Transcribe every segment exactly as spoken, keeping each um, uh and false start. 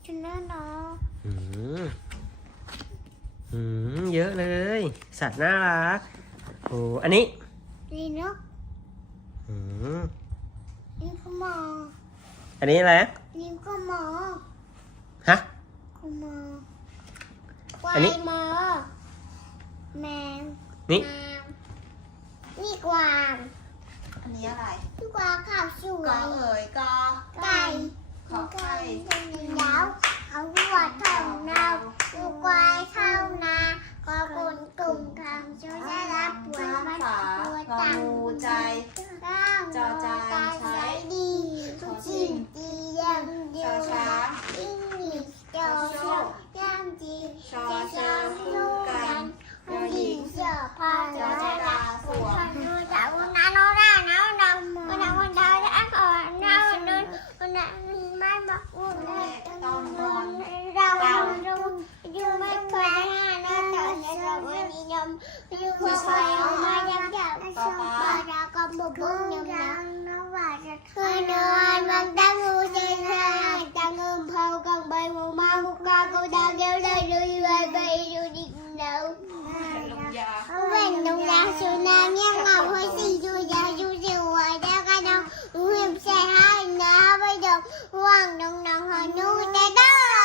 ฉันน่ารักอืมอืมเยอะเลย สัตว์น่ารักโอ้อันนี้นี่เนาะอืมนี่ก็หมออันนี้อะไรนี่ก็หมอฮะก็หมอควาอันนี้ยหมอแมวนี่แมวนี่กวางอันนี้อะไรนี่กวางขาวสวกอย เอ๋ยกอไก่ขอไข่เป็นยาวเขาหัวทองเราดูควายเข้านาก็คนกลุ่มคำช่วยได้รับปวจ้าดมันฝาปวดงอตังงูใจร่างจอจานใช้ดีทุกสิ่งดีอย่างเดีชยอวช้างยิ่งมีเจ้าโชคย่างดีชอเชอคู่กันยอหญิงเสือพาจอจดาสวมดูจากวันนั้นเราได้นะวันนั้นวันนั้นวันนั้นได้ก่อนเราเดินวันนั้นไม่บอกวันนั้นเราเราดูดูไม่เคยหาเราแต่เราวันนี้ยมดูไม่เคยมาย้ำย้ำต่อไปเราก็บุกบุกยำน้ำน้ำว่าจะเคยนอนบางตั้งงูเจนหายตั้งเงินเผากังใบหมูมาหุกกากูดาวเดียวเลยดูไปไปดูดิเนาลงยาเว้นตรงยาสูน้ำยังเหงาให้สิดูยาดูสิวายแล้วก็น้องเหี่ยมใส่ให้นะไปดมว่างน้องน้องหอนูแต่ก็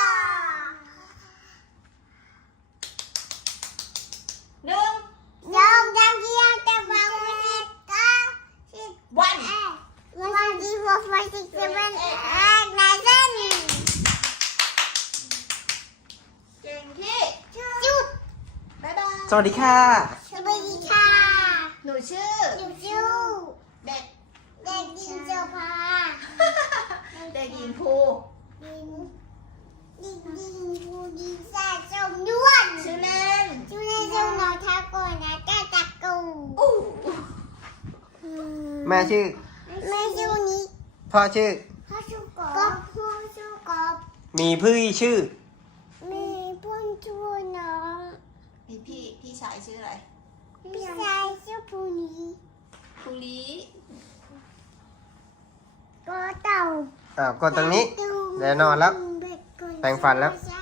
หนึ่งน้องจำที่ยังจะฟังวันนี้ก็สิบวันวันที่หกวันที่สิบวันเอกนายเส้นเก่งที่จุดบ๊ายบายสวัสดีค่ะสวัสดีค่ะหนูชื่อจุดจูเด็กเด็กดินเจ้าพาเด็กหญิงภูดินดินดินผู้ดินสะสมด้วนชื่อเล่นช่วยส่งเราทักก่อนนะแกจักกูอู้แม่ชื่อแม่ชื่อนี้พ่อชื่อพ่อชื่อกบก็พ่อชื่อกบมีพี่ชื่อมีเพื่อนชื่อน้องมีพี่พี่ชายชื่ออะไรพี่ชายชื่อผู้นี้ภูริก็เต่าอ้าวกดตรงนี้ เดี๋ยวนอนแล้ว แปรงฟันแล้วใช่